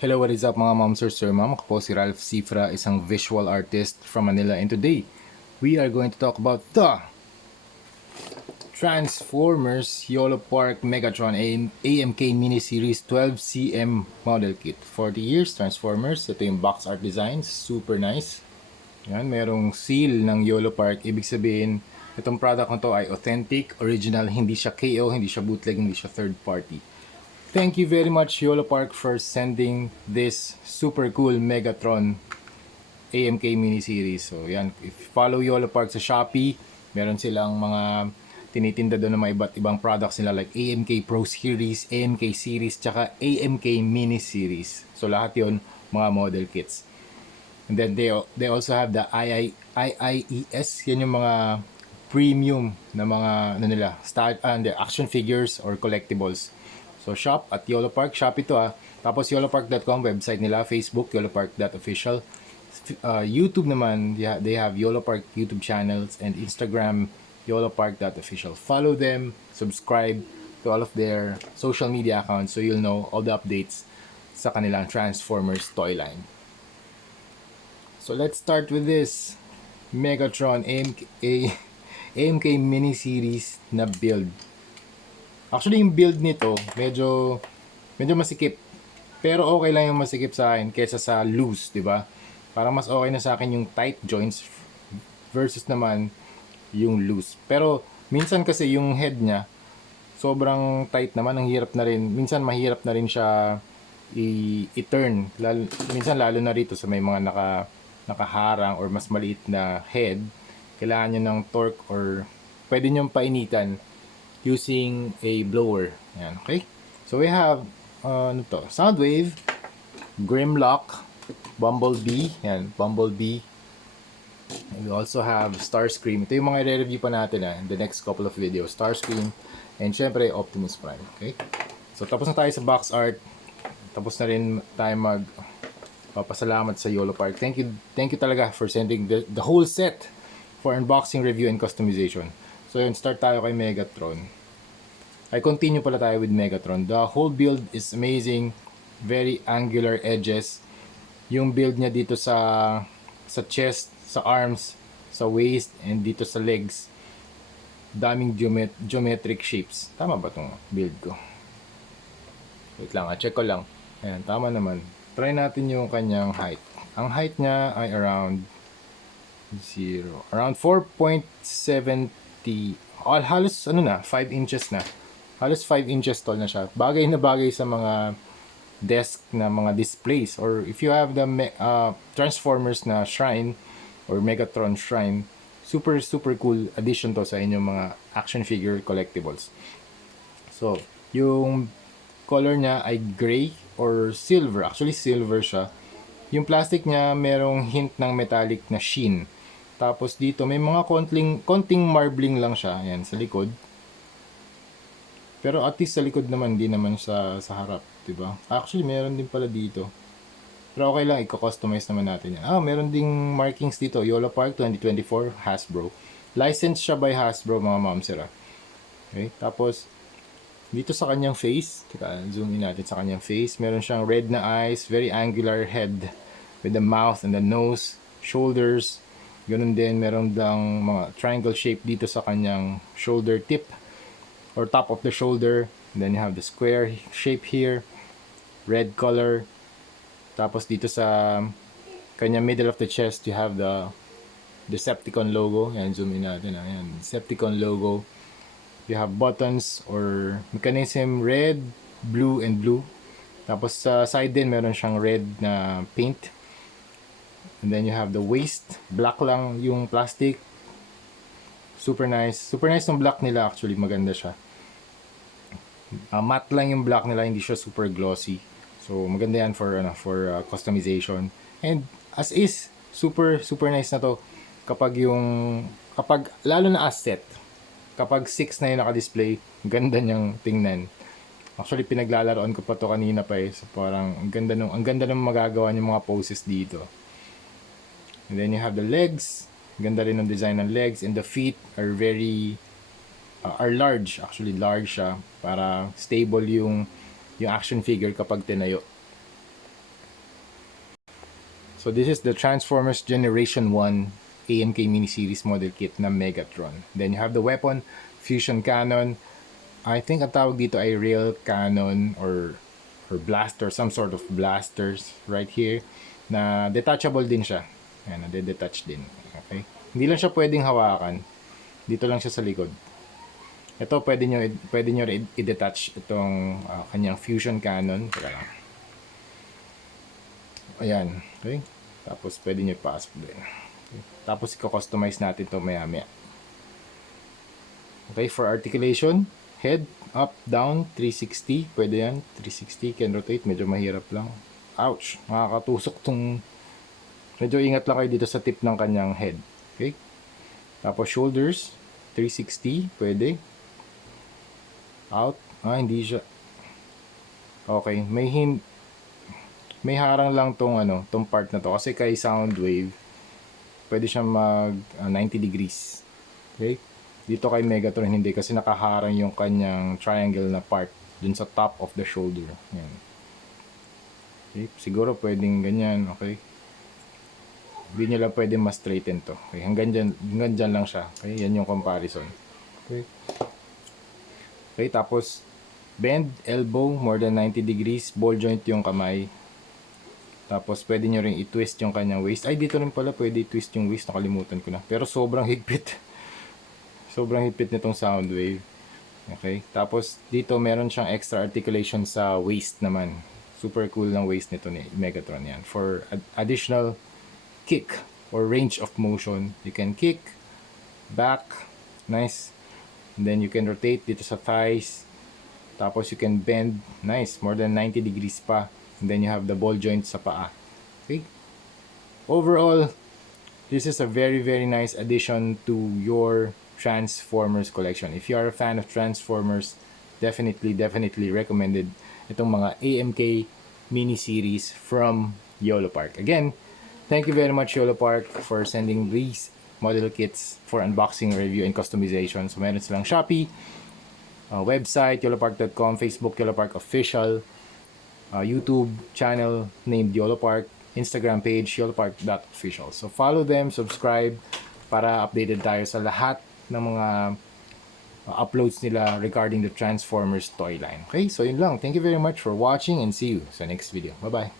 Hello, what is up mga moms or sir ma'am? Ako po si Ralph Cifra, isang visual artist from Manila, and today we are going to talk about the Transformers YOLO Park Megatron AMK Mini-Series 12cm Model Kit. 40 years Transformers. Ito yung box art design, super nice. Yan, merong seal ng YOLO Park. Ibig sabihin, itong product na to ay authentic, original, hindi siya KO, hindi siya bootleg, hindi siya third party. Thank you very much YOLO Park for sending this super cool Megatron AMK mini-series. So yan, if you follow YOLO Park sa Shopee, meron silang mga tinitinda doon ng mga iba't ibang products nila like AMK Pro Series, AMK Series, tsaka AMK Mini Series. So lahat yon mga model kits. And then they also have the IIES, yan yung mga premium na mga action figures or collectibles. So shop at YOLO Park, shop ito Tapos yolopark.com website nila, Facebook yolopark.official. YouTube naman, they have YOLO Park YouTube channels and Instagram yolopark.official. Follow them, subscribe to all of their social media accounts so you'll know all the updates sa kanilang Transformers toy line. So let's start with this Megatron AMK mini-series na build. Actually, yung build nito, medyo masikip. Pero okay lang yung masikip sa akin kaysa sa loose, di ba? Parang mas okay na sa akin yung tight joints versus naman yung loose. Pero minsan kasi yung head niya, sobrang tight naman, ang hirap na rin. Minsan mahirap na rin siya i-turn. Minsan lalo na rito sa may mga nakaharang or mas maliit na head, kailangan nyo ng torque or pwede nyo painitan using a blower. Yan, okay? So we have Soundwave, Grimlock, Bumblebee, yan, Bumblebee. And we also have Starscream. Ito yung mga i-review pa natin in the next couple of videos. Starscream and syempre Optimus Prime, okay? So tapos na tayo sa box art. Tapos na rin tayo pasalamat sa YOLO Park. Thank you talaga for sending the whole set for unboxing, review, and customization. So yun, start tayo kay Megatron. I continue pala tayo with Megatron. The whole build is amazing. Very angular edges. Yung build niya dito sa chest, sa arms, sa waist, and dito sa legs. Daming geometric shapes. Tama ba itong build ko? Wait lang, check ko lang. Ayan, tama naman. Try natin yung kanyang height. Ang height niya ay around 4.70. Halos 5 inches na. Halos 5 inches tall na siya. Bagay na bagay sa mga desk na mga displays, or if you have the Transformers na shrine or Megatron shrine, super cool addition to sa inyong mga action figure collectibles. So yung color niya ay gray or silver. Actually silver siya. Yung plastic niya merong hint ng metallic na sheen. Tapos dito may mga konting marbling lang siya, ayan, sa likod. Pero at least sa likod naman, di naman sa harap, 'di ba? Actually, meron din pala dito. Pero okay lang, i-customize naman natin yan. Meron ding markings dito. YOLO Park 2024 Hasbro. Licensed siya by Hasbro, mga mamsira. Okay, tapos dito sa kanyang face, zoom in natin sa kanyang face. Meron siyang red na eyes, very angular head with the mouth and the nose, shoulders. Ganun din, meron lang mga triangle shape dito sa kanyang shoulder tip or top of the shoulder. And then you have the square shape here, red color. Tapos dito sa kanya middle of the chest, you have the Decepticon logo. Yan, zoom in natin. Ayan, Decepticon logo. You have buttons or mechanism, red, blue, and blue. Tapos sa side din, meron siyang red na paint. And then you have the waist, black lang yung plastic. Super nice. Super nice yung black nila, actually, maganda siya. Matte lang yung black nila, hindi siya super glossy. So maganda yan for customization. And as is, super nice na to kapag lalo na as set. Kapag 6 na yung naka-display, ganda niyang tingnan. Actually, pinaglalaroan ko pa to kanina pa So parang ang ganda nung magagawa niyong mga poses dito. And then you have the legs. Ganda rin ng design ng legs, and the feet are are large. Actually, large siya para stable yung action figure kapag tinayo. So this is the Transformers Generation 1 AMK miniseries model kit na Megatron. Then you have the weapon, fusion cannon. I think ang tawag dito ay rail cannon or blaster, some sort of blasters right here na detachable din siya. Ayan, nade-detach din. Okay? Hindi lang siya pwedeng hawakan. Dito lang siya sa likod. Ito pwede nyo i-detach itong kanyang fusion cannon. Teka lang. Ayan. Okay? Tapos pwede nyo ipasok din. Okay? Tapos i-customize natin ito maya-maya. Okay, for articulation, head, up, down, 360. Pwede yan. 360, can rotate. Medyo mahirap lang. Ouch! Makakatusok tong... Medyo ingat lang kayo dito sa tip ng kanyang head. Okay? Tapos shoulders, 360. Pwede. Out. Hindi siya. Okay, may harang lang tong part na to kasi kay Soundwave pwede siyang mag 90 degrees. Okay? Dito kay Megatron hindi kasi nakaharang yung kanyang triangle na part dun sa top of the shoulder. Yan. Okay? Siguro pwedeng ganyan, okay? Hindi nyo lang pwede ma-straighten to. Okay? Hanggang dyan lang siya. Okay? Yan yung comparison. Okay? Okay, tapos bend, elbow, more than 90 degrees, ball joint yung kamay. Tapos pwede nyo rin i-twist yung kanyang waist. Ay, dito rin pala pwede i-twist yung waist. Nakalimutan ko na. Pero sobrang higpit. Sobrang higpit nitong Soundwave. Okay. Tapos dito meron siyang extra articulation sa waist naman. Super cool ng waist nito ni Megatron yan. For additional kick or range of motion. You can kick, back, nice. And then you can rotate dito sa thighs. Tapos you can bend, nice. More than 90 degrees pa. And then you have the ball joint sa paa. Okay? Overall, this is a very, very nice addition to your Transformers collection. If you are a fan of Transformers, definitely recommended itong mga AMK mini-series from YOLO Park. Again, thank you very much YOLO Park for sending these model kits for unboxing, review, and customization. So meron silang Shopee, website, yolopark.com, Facebook, YOLO Park Official, YouTube channel named YOLO Park, Instagram page yolopark.official. So follow them, subscribe para updated tayo sa lahat ng mga uploads nila regarding the Transformers toy line. Okay, so yun lang. Thank you very much for watching and see you sa next video. Bye-bye.